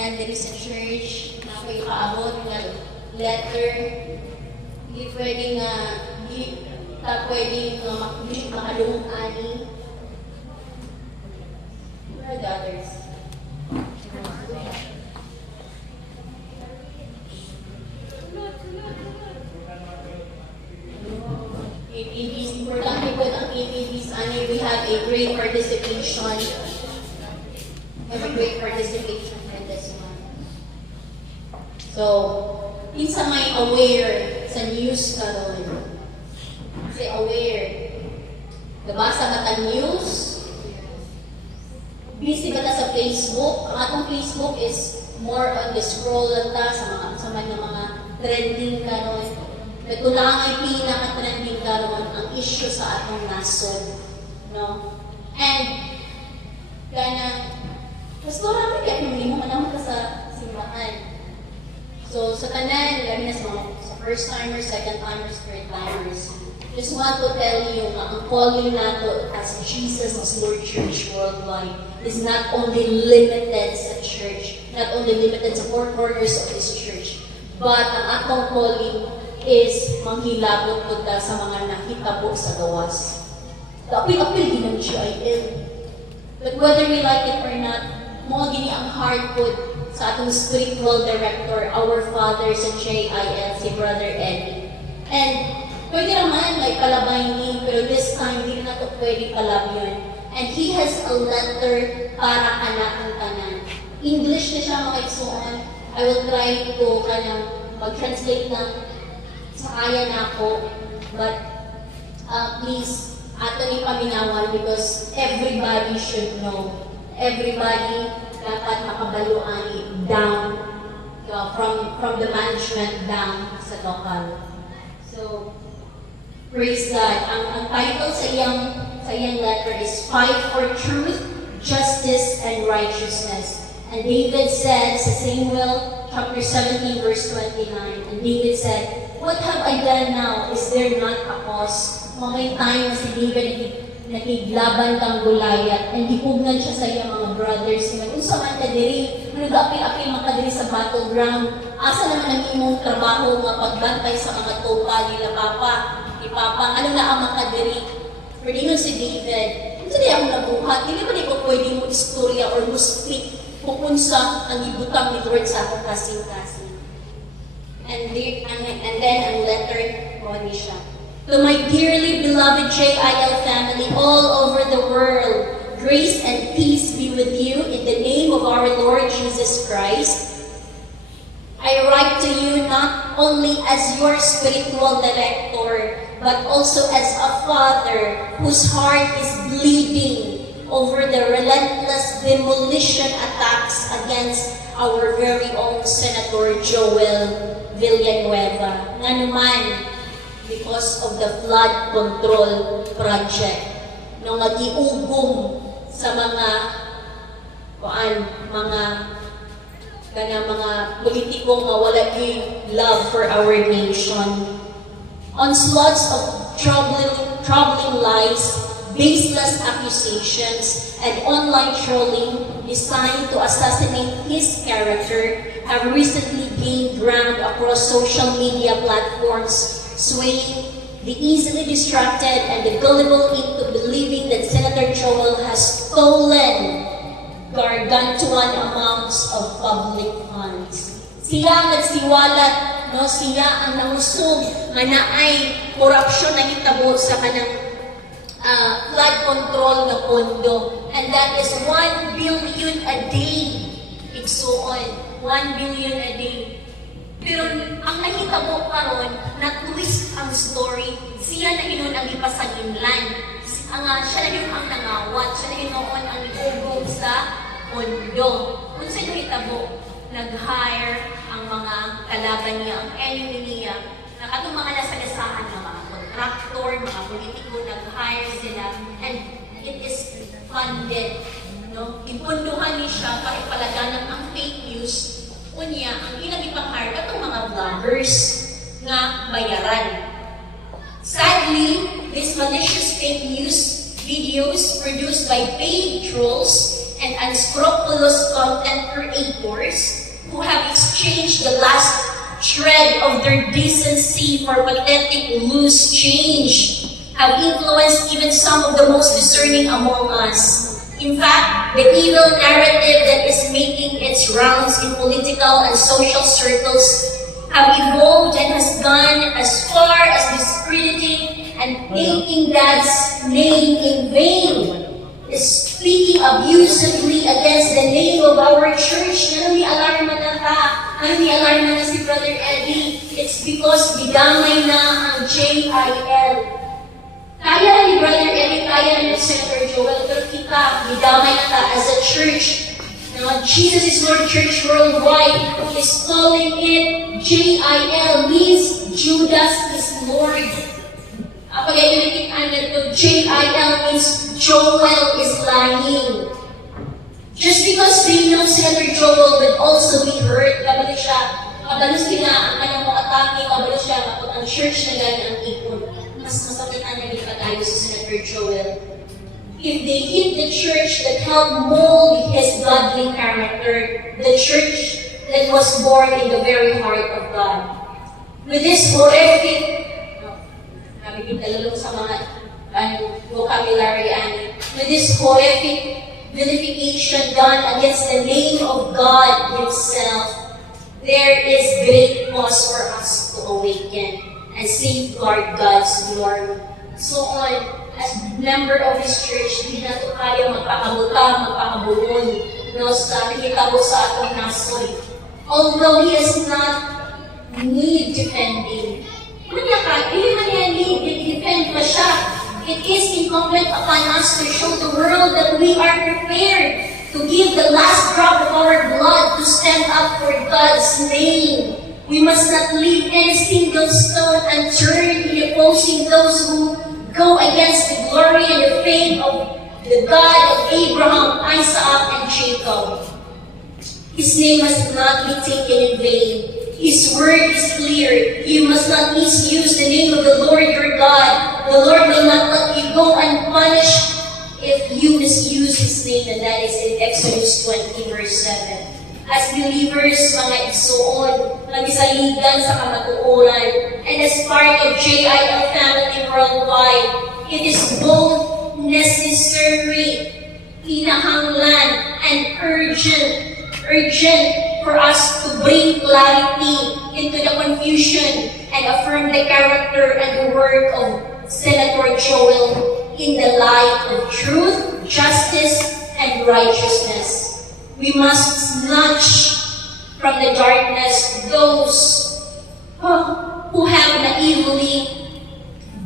tanan diri sa church na ako'y paabot nga letter. Hindi pwede nga, hindi ta pwede nga makadungog ani. Where are the others? APBs, importante po ang APBs, ani, we have a great participation. We have a great participation in this one. So, kinsa may aware sa news karon. Kasi aware. Nabasa ba ta news? Busy ba ta sa Facebook? Ang atong Facebook is more on the scroll lang ta sa mga trending karon. Ito lang ay pinaka-trending karon ang issue sa atong nasod. No? And, kaya Pastor, ano kaya hindi mo manamot ka sa simbahan? So, sa tanan, lagi na sa first-timers, second-timers, third-timers, just want to tell you na ang calling nato as Jesus as Lord Church Worldwide is not only limited sa church, not only limited sa four corners of this church, but ang atong calling is manghilabot po ta sa mga nakitabo sa gawas. Apil-apil din ang GIL. But whether we like it or not, mo gini ang heart po sa atong spiritual director, our father sa JIL, si Brother Eddie. And pwede naman, like, palabay ni, pero this time, hindi na ito pwede palab yun. And he has a letter para kanakang tanan. English na siya makaigsuon. I will try to mag-translate na sa kaya na ako. But please, ato ni paminawan because everybody should know. Everybody dapat makabaluan down from the management down sa local. So, praise God. Ang title sa iyang letter is Fight for Truth, Justice, and Righteousness. And David said sa Samuel chapter 17 verse 29, and David said, "What have I done now? Is there not a cause?" Mga time na si David nakiglaban kang Goliath, and hipugnan siya sa iyang mga brothers. Kung sa man ka diri, nag-apil-apil man ka diri sa battleground, asa naman ang imong trabaho nga pagbantay sa mga topa nila, Papa? Ni Papa, ano na ang makadiri? Pwede si David, kung saan ang nabuhat, hindi ba ko pwede mo istorya or mo speak kung unsa ang ibutang ni Lord sa akong kasing-kasing. And then ang letter mo ni siya. To my dearly beloved JIL family all over the world, grace and peace be with you in the name of our Lord Jesus Christ. I write to you not only as your spiritual director, but also as a father whose heart is bleeding over the relentless demolition attacks against our very own Senator Joel Villanueva. Nga naman, because of the flood control project nung nagiugong sa mga politiko nga wala yung love for our nation. Onslaughts of troubling lies, baseless accusations, and online trolling designed to assassinate his character have recently gained ground across social media platforms, swaying the easily distracted and the gullible into believing that Senator Joel has stolen gargantuan amounts of public funds. Siya nagsiwalat, no? Siya ang nangusog nga naay korupsyon na hitabo sa kanang flood control na pondo. And that is 1 billion a day. Igsuon, 1 billion a day. Pero ang nahitabo karon, na-twist ang story, siya na yun ang ipasaginlan. Siya na yun ang nangawat, siya na yun ang iugong sa pondo. Kung sino hitabo, nag-hire ang mga kalaban niya, ang enemy niya, na katong mga nasagasahan ng mga contractor, mga politiko, nag-hire sila, and it is funded. No? Impunduhan niya siya para ipalaganap ang fake news. Unya, ang ipang-hire katong mga vloggers nga bayaran. Sadly, these malicious fake news videos produced by paid trolls and unscrupulous content creators operators who have exchanged the last shred of their decency for pathetic loose change, have influenced even some of the most discerning among us. In fact, the evil narrative that is making its rounds in political and social circles have evolved and has gone as far as discrediting and taking God's name in vain, is speaking abusively against the name of our church. Alarma na ta. Alarma na si Brother Eddie. It's because bidamay na ang JIL. Kaya ni Brother Eddie, kaya ni Senator Joel, pero kita, bidamay na ta as a church. Now, Jesus is Lord Church Worldwide is calling it JIL, means Judas is Lord. Kapag inikitaan nito, JIL means Joel is lying. Just because we know Senator Joel will also be hurt, kabalo sila ang kanyang mga atake, kabalo siya kapag ang church na gano'n ang ipon. Mas masakitan na kita tayo sa Senator Joel. If they hit the church that helped mold his godly character, the church that was born in the very heart of God. With this horrific, nabibiglalulong sa mga vocabulary, with this horrific vilification done against the name of God Himself, there is great cause for us to awaken and safeguard God's glory. So on, as member of His church, hindi na ito kaya magpakabuon, sa pinitabo sa atong nasoy. Although He does not need defending, hindi man niya need defend pa siya. It is incumbent upon us to show the world that we are prepared to give the last drop of our blood to stand up for God's name. We must not leave any single stone unturned in opposing those who go against the glory and the fame of the God of Abraham, Isaac, and Jacob. His name must not be taken in vain. His word is clear. You must not misuse the name of the Lord your God. The Lord will not let you go unpunished if you misuse His name, and that is in Exodus 20, verse 7. As believers, mga igsoon, nagisaligan sa kamatuoran, and as part of JIL family worldwide, it is both necessary, kinahanglan, and urgent for us to bring clarity into the confusion and affirm the character and the work of Senator Joel in the light of truth, justice, and righteousness. We must snatch from the darkness those who have naively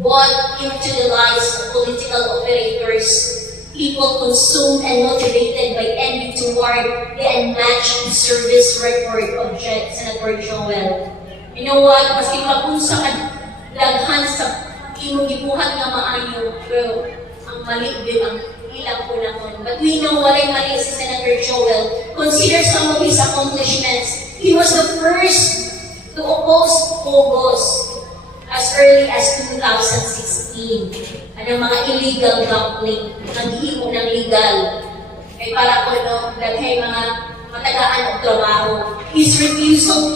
bought into the lies of political operators, people consumed and motivated by envy toward the unmatched service record of Senator Joel. You know what? Maski mapunsa ka daghan sa imong gibuhat nga maayo, pero ang mali din ang ilang punakon. But we know walay mali si Senator Joel. Consider some of his accomplishments. He was the first to oppose POGOs as early as 2016. Ang mga illegal gambling, naghihimo ng legal. Kaya para ko, dahil mga matagaan ng trabaho. His refusal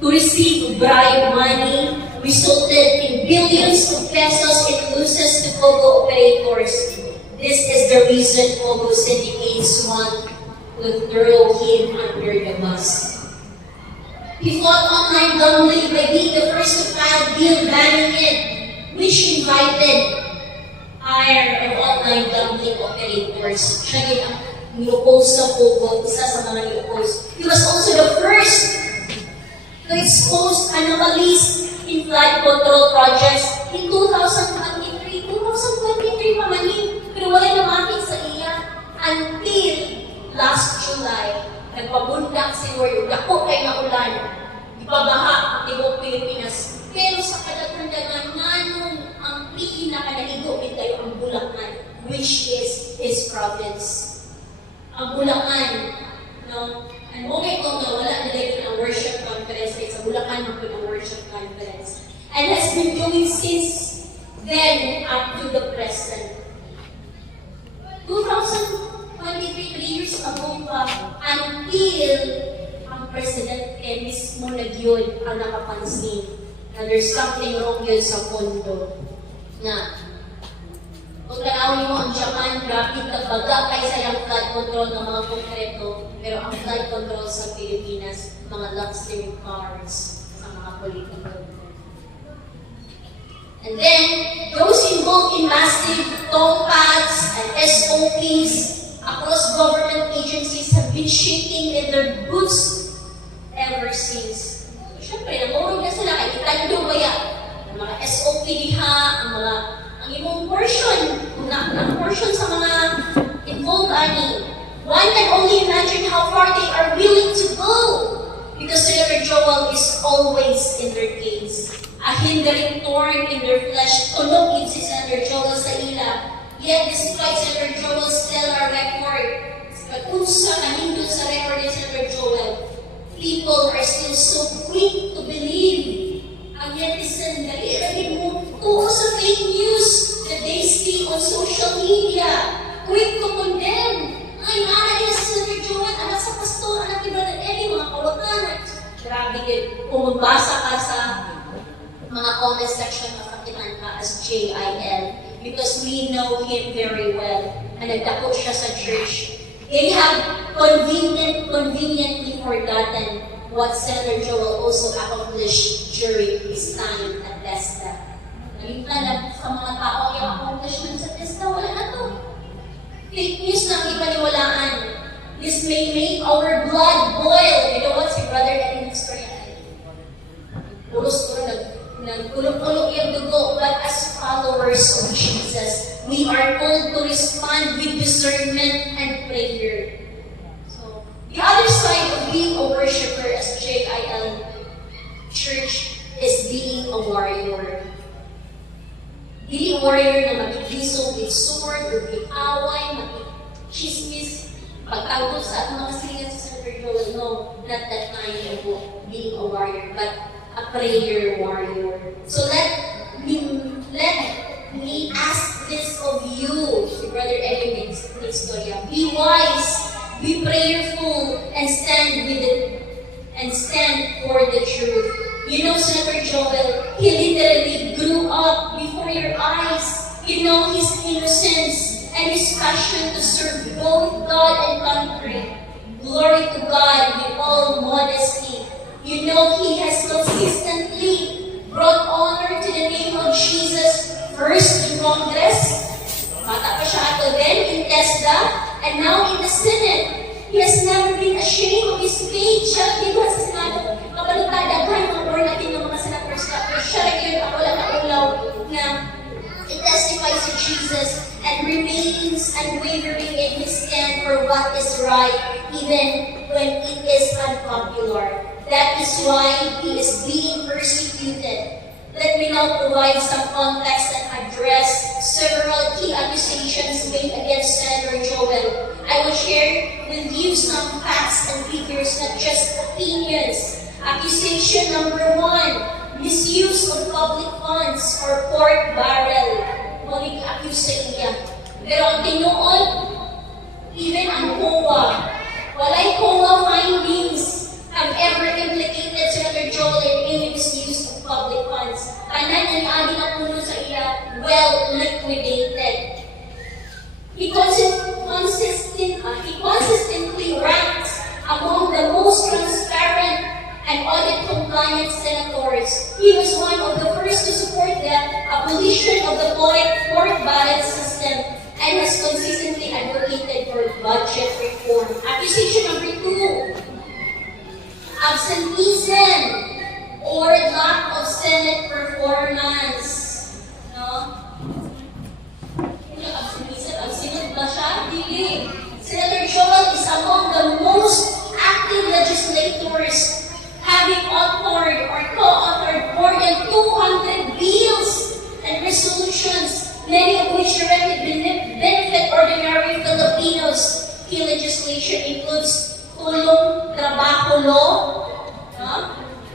to receive bribe money resulted in billions of pesos in losses to POGO operators. This is the reason POGO syndicates want to throw him under the bus. He fought online gambling by being the first to file a bill banning it, which invited hire of online gambling operators. Siya din ang nilopose sa POGO, isa sa mga nilopose. He was also the first to expose anomalies in flood control projects in 2023. 2023 pa man yun, pero wala namakit sa iya until last July. Nagpabundak si Lord, dako kay nga ulan, ipabaha ang tibok Pilipinas. Pero sa kadaghan-dagan nganong ang pinakanahigo tayo ang Bulacan, which is His province. Ang Bulacan, no? And okay ko nga wala na dahil ang worship conference, kaya sa Bulacan ang worship conference. And has been doing since then up to the present. 2023, 3 years ago pa, until Marahil, ang Presidente mismo na yun ang nakapansin na there's something wrong yun sa mundo. Na, kung tanawin mo ang Japan, grabe nagbaga kaysa yung flood control ng mga konkreto, pero ang flood control sa Pilipinas, mga luxury cars sa mga political. And then, those involved in massive towpaths and SOPs across government agencies have been shaking in their boots ever since. So, syempre, namurog na sila kay Itando Baya. Ang mga SOP diha, ang imong portion, ang portion sa mga involved ani. One can only imagine how far they are willing to go because Senator Joel is always in their case. A hindering thorn in their flesh, tulog si Senator Joel sa ila. Yet, despite Senator Joel's stellar record, kung sa kanindot sa record ni Senator Joel, people are still so quick to believe. Ang netizen, dali mo tuo sa fake news that they see on social media. Quick to condemn. Ay, nana niya si Senator Joel, anak sa pastor, anak ni Brother Eddie, mga kawakan. Grabe din, kung magbasa ka sa mga comment section, makakitan ka as JIL because we know him very well and nagdako siya sa church. They have conveniently forgotten what Senator Joel also accomplished during his time at TESDA. Naging sa mga tao yung accomplishment sa TESDA, wala na to. Fake news na ipaniwalaan. This may make our blood boil. You know what? Si Brother Eddie story Puros nagkulog-kulog yung dugo, but as followers of Jesus, we are called to respond with discernment and prayer. So, the other side of being a worshiper as JIL Church is being a warrior. Being a warrior na mag-igiso with sword, with away, mag-chismis, pagtagod sa atong mga silingan sa Senator Joel, no, not that kind of being a warrior, but a prayer warrior. So let me ask this of you, Brother Eddie Victoria. Be wise, be prayerful, and stand for the truth. You know, Senator Joel, he literally grew up before your eyes. You know his innocence and his passion to serve both God and country. Glory to God with all modesty. You know he has consistently brought honor to the name of Jesus, first in Congress, bata pa siya ato then in TESDA, and now in the Senate. He has never been ashamed of his faith. Siya, di ba sa Senado, kabalutadaghan ng born natin ng mga senators na, pero siya rin yun, ako lang naulaw na it testifies to Jesus and remains unwavering in his stand for what is right, even when it is unpopular. That is why he is being persecuted. Let me now provide some context and address several key accusations made against Senator Joel. I will share with you some facts and figures, not just opinions. Accusation number 1, misuse of public funds or pork barrel. Muling accuse niya. Pero ang tinuod, even ang COA, walay COA findings have ever implicated Senator Joel in any misuse of public funds. Kanan ang agi na puno sa iya, well liquidated. He consistently ranks among the most transparent and audit-compliant senators. He was one of the first to support the abolition of the pork barrel system and has consistently advocated for budget reform. Accusation number 2. Absenteeism or lack of Senate performance. No? Absent ba siya? Dili. Senator Joel is among the most active legislators, having authored or co-authored more than 200 bills and resolutions, many of which directly benefit ordinary Filipinos. Key legislation includes Tulong Trabaho Law,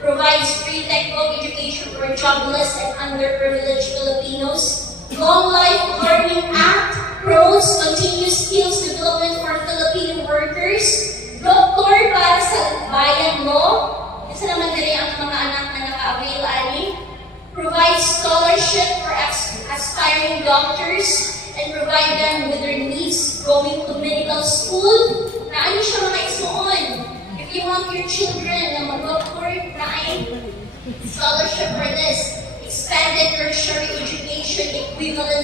provides free technical education for jobless and underprivileged Filipinos. Long Life Learning Act promotes continuous skills development for Filipino workers. Doktor para aspiring doctors and provide them with their needs going to medical school. Na ano siya mga isuon? If you want your children na mag-work na ay scholarship for this, expanded tertiary education equivalency